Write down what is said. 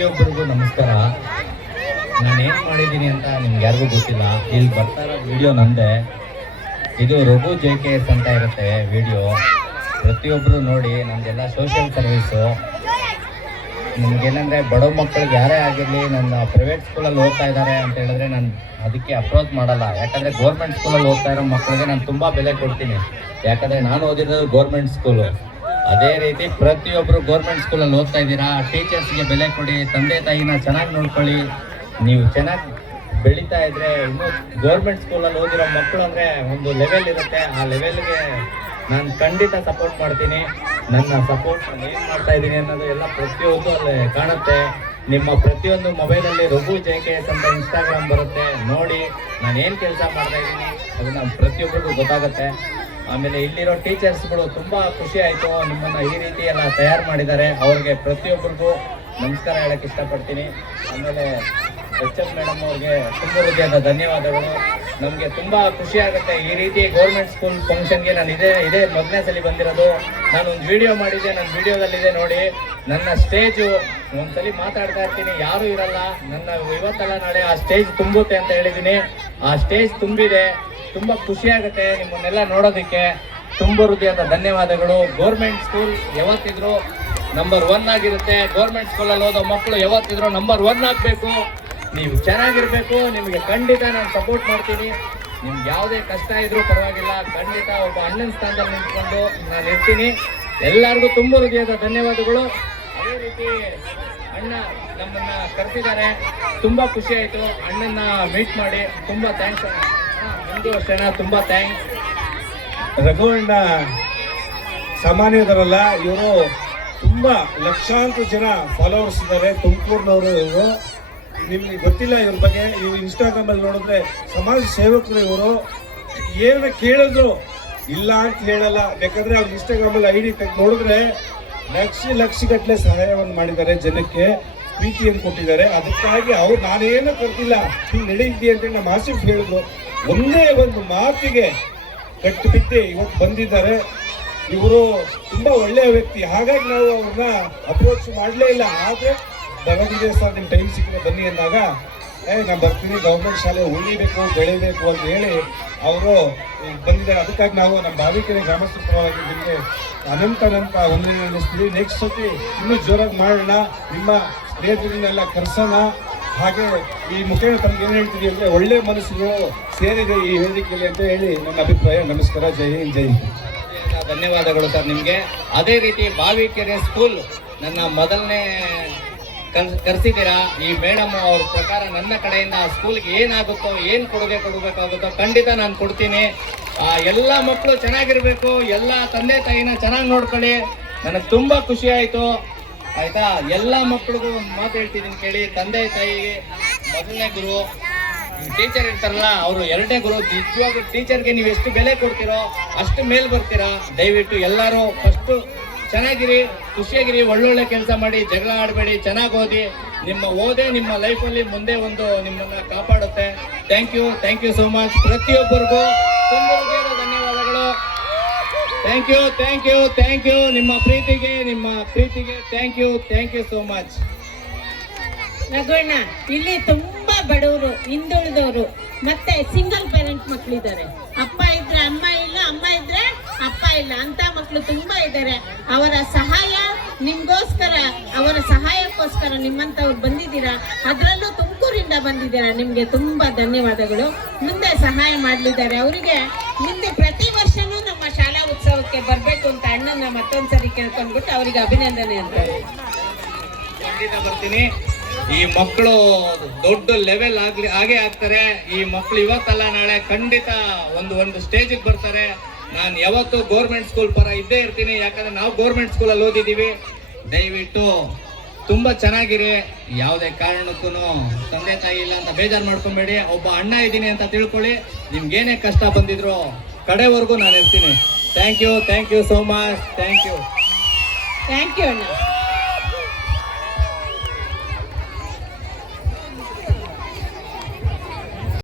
ಪ್ರತಿಯೊಬ್ಬರಿಗೂ ನಮಸ್ಕಾರ. ನಾನೇನು ಮಾಡಿದ್ದೀನಿ ಅಂತ ನಿಮ್ಗೆ ಯಾರಿಗೂ ಗೊತ್ತಿಲ್ಲ. ಇಲ್ಲಿ ಬರ್ತಾ ಇರೋ ವಿಡಿಯೋ ನಂದೆ. ಇದು ರಘು JKS ಅಂತ ಇರುತ್ತೆ ವಿಡಿಯೋ. ಪ್ರತಿಯೊಬ್ಬರು ನೋಡಿ. ನಮ್ದೆಲ್ಲ ಸೋಷಿಯಲ್ ಸರ್ವೀಸು. ನಿಮ್ಗೇನಂದರೆ ಬಡ ಮಕ್ಕಳಿಗೆ ಯಾರೇ ಆಗಿರಲಿ ನನ್ನ ಪ್ರೈವೇಟ್ ಸ್ಕೂಲಲ್ಲಿ ಓದ್ತಾ ಇದ್ದಾರೆ ಅಂತ ಹೇಳಿದ್ರೆ ನಾನು ಅದಕ್ಕೆ ಅಪ್ರೋಚ್ ಮಾಡಲ್ಲ. ಯಾಕಂದರೆ ಗೌರ್ಮೆಂಟ್ ಸ್ಕೂಲಲ್ಲಿ ಓದ್ತಾ ಇರೋ ಮಕ್ಕಳಿಗೆ ನಾನು ತುಂಬ ಬೆಲೆ ಕೊಡ್ತೀನಿ. ಯಾಕಂದರೆ ನಾನು ಓದಿರೋದು ಗೌರ್ಮೆಂಟ್ ಸ್ಕೂಲು. ಅದೇ ರೀತಿ ಪ್ರತಿಯೊಬ್ಬರು ಗೌರ್ಮೆಂಟ್ ಸ್ಕೂಲಲ್ಲಿ ಓದ್ತಾ ಇದ್ದೀರಾ. ಟೀಚರ್ಸ್ಗೆ ಬೆಲೆ ಕೊಡಿ, ತಂದೆ ತಾಯಿನ ಚೆನ್ನಾಗಿ ನೋಡ್ಕೊಳ್ಳಿ. ನೀವು ಚೆನ್ನಾಗಿ ಬೆಳೀತಾ ಇದ್ರೆ ಇನ್ನೂ ಗೌರ್ಮೆಂಟ್ ಸ್ಕೂಲಲ್ಲಿ ಓದಿರೋ ಮಕ್ಕಳು ಅಂದರೆ ಒಂದು ಲೆವೆಲ್ ಇರುತ್ತೆ. ಆ ಲೆವೆಲ್ಗೆ ನಾನು ಖಂಡಿತ ಸಪೋರ್ಟ್ ಮಾಡ್ತೀನಿ. ನನ್ನ ಸಪೋರ್ಟ್ ನಾನು ಏನು ಮಾಡ್ತಾ ಇದ್ದೀನಿ ಅನ್ನೋದು ಎಲ್ಲ ಪ್ರತಿಯೊಂದು ಅಲ್ಲಿ ಕಾಣುತ್ತೆ. ನಿಮ್ಮ ಪ್ರತಿಯೊಂದು ಮೊಬೈಲಲ್ಲಿ ರಘು JKS ಅಂತ ಇನ್ಸ್ಟಾಗ್ರಾಮ್ ಬರುತ್ತೆ. ನೋಡಿ ನಾನು ಏನು ಕೆಲಸ ಮಾಡ್ತಾ ಇದ್ದೀನಿ ಅದನ್ನು ಪ್ರತಿಯೊಬ್ಬರಿಗೂ ಗೊತ್ತಾಗುತ್ತೆ. ಆಮೇಲೆ ಇಲ್ಲಿರೋ ಟೀಚರ್ಸ್ಗಳು ತುಂಬ ಖುಷಿ ಆಯಿತು. ನಿಮ್ಮನ್ನು ಈ ರೀತಿ ಎಲ್ಲ ತಯಾರು ಮಾಡಿದ್ದಾರೆ. ಅವ್ರಿಗೆ ಪ್ರತಿಯೊಬ್ಬರಿಗೂ ನಮಸ್ಕಾರ ಹೇಳೋಕ್ಕೆ ಇಷ್ಟಪಡ್ತೀನಿ. ಆಮೇಲೆ HM ಮೇಡಮ್ ಅವ್ರಿಗೆ ತುಂಬ ಹೃದಯದ ಧನ್ಯವಾದಗಳು. ನಮಗೆ ತುಂಬ ಖುಷಿ ಆಗುತ್ತೆ. ಈ ರೀತಿ ಗೌರ್ಮೆಂಟ್ ಸ್ಕೂಲ್ ಫಂಕ್ಷನ್ಗೆ ನಾನು ಇದೇ ಮೊದಲನೇ ಸಲ ಬಂದಿರೋದು. ನಾನು ಒಂದು ವಿಡಿಯೋ ಮಾಡಿದ್ದೆ, ನನ್ನ ವಿಡಿಯೋದಲ್ಲಿದೆ ನೋಡಿ. ನನ್ನ ಸ್ಟೇಜು ಒಂದ್ಸಲಿ ಮಾತಾಡ್ತಾ ಇರ್ತೀನಿ, ಯಾರೂ ಇರಲ್ಲ. ನನ್ನ ಇವತ್ತಲ್ಲ ನಾಳೆ ಆ ಸ್ಟೇಜ್ ತುಂಬುತ್ತೆ ಅಂತ ಹೇಳಿದ್ದೀನಿ. ಆ ಸ್ಟೇಜ್ ತುಂಬಿದೆ. ತುಂಬ ಖುಷಿ ಆಗುತ್ತೆ ನಿಮ್ಮನ್ನೆಲ್ಲ ನೋಡೋದಕ್ಕೆ. ತುಂಬ ಹೃದಯದ ಧನ್ಯವಾದಗಳು. ಗೌರ್ಮೆಂಟ್ ಸ್ಕೂಲ್ ಯಾವತ್ತಿದ್ರು ನಂಬರ್ 1 ಆಗಿರುತ್ತೆ. ಗೌರ್ಮೆಂಟ್ ಸ್ಕೂಲಲ್ಲಿ ಓದೋ ಮಕ್ಕಳು ಯಾವತ್ತಿದ್ರು ನಂಬರ್ 1 ಆಗಬೇಕು. ನೀವು ಚೆನ್ನಾಗಿರ್ಬೇಕು. ನಿಮಗೆ ಖಂಡಿತ ನಾನು ಸಪೋರ್ಟ್ ಮಾಡ್ತೀನಿ. ನಿಮ್ಗೆ ಯಾವುದೇ ಕಷ್ಟ ಇದ್ರೂ ಪರವಾಗಿಲ್ಲ, ಖಂಡಿತ ಒಬ್ಬ ಅಣ್ಣನ ಸ್ಥಾನದಲ್ಲಿ ನಿಂತ್ಕೊಂಡು ನಾನು ಇರ್ತೀನಿ. ಎಲ್ಲರಿಗೂ ತುಂಬ ಹೃದಯದ ಧನ್ಯವಾದಗಳು. ಅದೇ ರೀತಿ ಅಣ್ಣ ನಮ್ಮನ್ನು ಕರೆಸಿದ್ದಾರೆ. ತುಂಬ ಖುಷಿ ಆಯಿತು ಅಣ್ಣನ ಮೀಟ್ ಮಾಡಿ. ತುಂಬ ಥ್ಯಾಂಕ್ಸ್ ಅಣ್ಣ. ನಿಮಗೂ ಅಷ್ಟೇನಾ, ತುಂಬ ಥ್ಯಾಂಕ್ಸ್. ರಘು ಅಣ್ಣ ಸಾಮಾನ್ಯದರಲ್ಲ. ಇವರು ತುಂಬ ಲಕ್ಷಾಂತರ ಜನ ಫಾಲೋವರ್ಸ್ ಇದ್ದಾರೆ. ತುಮಕೂರಿನವರು ಇವರು. ನಿಮ್ಗೆ ಗೊತ್ತಿಲ್ಲ ಇವ್ರ ಬಗ್ಗೆ. ಇವ್ರು ಇನ್ಸ್ಟಾಗ್ರಾಮಲ್ಲಿ ನೋಡಿದ್ರೆ ಸಮಾಜ ಸೇವಕರು ಇವರು. ಏನ ಕೇಳಿದ್ರು ಇಲ್ಲ ಅಂತ ಹೇಳಲ್ಲ. ಯಾಕಂದರೆ ಅವ್ರು ಇನ್ಸ್ಟಾಗ್ರಾಮಲ್ಲಿ ID ತೆಗೆದು ನೋಡಿದ್ರೆ ಲಕ್ಷಗಟ್ಟಲೆ ಸಹಾಯವನ್ನು ಮಾಡಿದ್ದಾರೆ. ಜನಕ್ಕೆ ಪ್ರೀತಿಯನ್ನು ಕೊಟ್ಟಿದ್ದಾರೆ. ಅದಕ್ಕಾಗಿ ಅವ್ರು ನಾನೇನು ಕರ್ತಿಲ್ಲ, ಹಿಂಗೆ ನಡೀತಿ ಅಂತೇಳಿ ನಮ್ಮ ಆಸಿಫ್ ಹೇಳಿದ್ರು. ಒಂದೇ ಒಂದು ಮಾತಿಗೆ ಕಟ್ಟು ಬಿದ್ದು ಇವತ್ತು ಬಂದಿದ್ದಾರೆ. ಇವರು ತುಂಬ ಒಳ್ಳೆಯ ವ್ಯಕ್ತಿ. ಹಾಗಾಗಿ ನಾವು ಅವ್ರನ್ನ ಅಪ್ರೋಚ್ ಮಾಡಲೇ ಇಲ್ಲ. ಆದರೆ ಬರೋದಿದೆ ಸರ್, ನಿಮ್ಮ ಟೈಮ್ ಸಿಕ್ಕಿದ್ರೆ ಬನ್ನಿ ಅಂದಾಗ ನಾನು ಬರ್ತೀನಿ, ಗೌರ್ಮೆಂಟ್ ಶಾಲೆ ಉಳಿಬೇಕು ಬೆಳಿಬೇಕು ಅಂತ ಹೇಳಿ ಅವರು ಬಂದಿದ್ದಾರೆ. ಅದಕ್ಕಾಗಿ ನಾವು ನಮ್ಮ ಬಾವಿಕೆರೆ ಗ್ರಾಮಸ್ಥರ ಪರವಾಗಿ ನಿಮಗೆ ಅನಂತ ವಂದನೆ ಅನ್ನಿಸ್ತೀವಿ. ನೆಕ್ಸ್ಟ್ ಸತಿ ಇನ್ನೂ ಜೋರಾಗಿ ಮಾಡೋಣ. ನಿಮ್ಮ ಸ್ನೇಹಿತರನ್ನೆಲ್ಲ ಕರೆಸೋಣ. ಹಾಗೆ ಈ ಮುಖೇನ ತಮ್ಗೆ ಏನು ಹೇಳ್ತೀವಿ ಅಂದರೆ ಒಳ್ಳೆ ಮನಸ್ಸುಗಳು ಸೇರಿದೆ ಈ ವೇದಿಕೆಯಲ್ಲಿ ಅಂತ ಹೇಳಿ ನನ್ನ ಅಭಿಪ್ರಾಯ. ನಮಸ್ಕಾರ. ಜೈ ಹಿಂದ್, ಜೈ ಹಿಂದ್. ಧನ್ಯವಾದಗಳು ಸರ್ ನಿಮಗೆ. ಅದೇ ರೀತಿ ಬಾವಿಕೆರೆ ಸ್ಕೂಲ್ ನನ್ನ ಮೊದಲನೇ ಕರೆಸಿದ್ದೀರಾ. ಈ ಮೇಡಮ್ ಅವ್ರ ಪ್ರಕಾರ ನನ್ನ ಕಡೆಯಿಂದ ಆ ಸ್ಕೂಲ್ಗೆ ಏನಾಗುತ್ತೋ, ಏನು ಕೊಡಬೇಕಾಗುತ್ತೋ ಖಂಡಿತ ನಾನು ಕೊಡ್ತೀನಿ. ಎಲ್ಲ ಮಕ್ಕಳು ಚೆನ್ನಾಗಿರ್ಬೇಕು. ಎಲ್ಲ ತಂದೆ ತಾಯಿನ ಚೆನ್ನಾಗಿ ನೋಡ್ಕೊಳ್ಳಿ. ನನಗೆ ತುಂಬ ಖುಷಿ ಆಯಿತು. ಆಯಿತಾ? ಎಲ್ಲ ಮಕ್ಕಳಿಗೂ ಒಂದು ಮಾತು ಹೇಳ್ತಿದ್ದೀನಿ ಕೇಳಿ. ತಂದೆ ತಾಯಿಗೆ ಮೊದಲನೇ ಗುರು, ಟೀಚರ್ ಇರ್ತಾರಲ್ಲ ಅವರು 2ನೇ ಗುರು. ನಿಜವಾಗ್ಲೂ ಟೀಚರ್ಗೆ ನೀವು ಎಷ್ಟು ಬೆಲೆ ಕೊಡ್ತೀರೋ ಅಷ್ಟು ಮೇಲ್ ಬರ್ತೀರಾ. ದಯವಿಟ್ಟು ಎಲ್ಲರೂ ಫಸ್ಟು ಚೆನ್ನಾಗಿರಿ, ಖುಷಿಯಾಗಿರಿ, ಒಳ್ಳೊಳ್ಳೆ ಕೆಲಸ ಮಾಡಿ, ಜಗಳ ಆಡಬೇಡಿ, ಚೆನ್ನಾಗಿ ಓದಿ. ನಿಮ್ಮ ಓದೇ ನಿಮ್ಮ ಲೈಫಲ್ಲಿ ಮುಂದೆ ಒಂದು ನಿಮ್ಮನ್ನು ಕಾಪಾಡುತ್ತೆ. Thank you so much. ಪ್ರತಿಯೊಬ್ಬರಿಗೂ ತುಂಬ ಧನ್ಯವಾದಗಳು. ಥ್ಯಾಂಕ್ ಯು ನಿಮ್ಮ ಪ್ರೀತಿಗೆ ಥ್ಯಾಂಕ್ ಯು ಸೋ ಮಚ್. ರಘುವಣ್ಣ, ಇಲ್ಲಿ ತುಂಬಾ ಬಡವರು, ಹಿಂದುಳಿದವರು, ಮತ್ತೆ ಸಿಂಗಲ್ ಪೇರೆಂಟ್ ಮಕ್ಕಳಿದ್ದಾರೆ. ಅಪ್ಪ ಇದ್ರೆ ಅಮ್ಮ ಇಲ್ಲ, ಅಮ್ಮ ಇದ್ರೆ ಅಪ್ಪ ಇಲ್ಲ ಅಂತ ಮಕ್ಕಳು ತುಂಬಾ ಇದ್ದಾರೆ. ಅವರ ಸಹಾಯ ನಿಮ್ಗೋಸ್ಕರ, ಅವರ ಸಹಾಯಕ್ಕೋಸ್ಕರ ನಿಮ್ಮಂತವ್ರು ಬಂದಿದ್ದೀರಾ. ಅದರಲ್ಲೂ ತುಮಕೂರಿಂದ ಬಂದಿದ್ದೀರಾ. ನಿಮ್ಗೆ ತುಂಬಾ ಧನ್ಯವಾದಗಳು. ಮುಂದೆ ಸಹಾಯ ಮಾಡಲಿದ್ದಾರೆ. ಅವರಿಗೆ ಮುಂದೆ ಪ್ರತಿ ವರ್ಷನೂ ನಮ್ಮ ಶಾಲಾ ಉತ್ಸವಕ್ಕೆ ಬರ್ಬೇಕು ಅಂತ ಅಣ್ಣನ ಮತ್ತೊಂದ್ಸರಿ ಕೇಳ್ಕೊಂಡ್ಬಿಟ್ಟು ಅವರಿಗೆ ಅಭಿನಂದನೆ ಅಂತ ಖಂಡಿತ ಬರ್ತೀನಿ. ಈ ಮಕ್ಕಳು ದೊಡ್ಡ ಲೆವೆಲ್ ಹಾಗೆ ಆಗ್ತಾರೆ. ಈ ಮಕ್ಕಳು ಇವತ್ತಲ್ಲ ನಾಳೆ ಖಂಡಿತ ಒಂದು ಸ್ಟೇಜಿಗೆ ಬರ್ತಾರೆ. ನಾನು ಯಾವತ್ತೂ ಗೌರ್ಮೆಂಟ್ ಸ್ಕೂಲ್ ಪರ ಇದ್ದೇ ಇರ್ತೀನಿ. ಯಾಕಂದ್ರೆ ನಾವು ಗೌರ್ಮೆಂಟ್ ಸ್ಕೂಲಲ್ಲಿ ಓದಿದ್ದೀವಿ. ದಯವಿಟ್ಟು ತುಂಬ ಚೆನ್ನಾಗಿರಿ. ಯಾವುದೇ ಕಾರಣಕ್ಕೂ ತಂದೆ ತಾಯಿ ಇಲ್ಲ ಅಂತ ಬೇಜಾರು ಮಾಡ್ಕೊಬೇಡಿ. ಒಬ್ಬ ಅಣ್ಣ ಇದ್ದೀನಿ ಅಂತ ತಿಳ್ಕೊಳ್ಳಿ. ನಿಮ್ಗೇನೇ ಕಷ್ಟ ಬಂದಿದ್ರು ಕಡೆವರೆಗೂ ನಾನು ಇರ್ತೀನಿ. Thank you so much. Thank you ಅಣ್ಣ.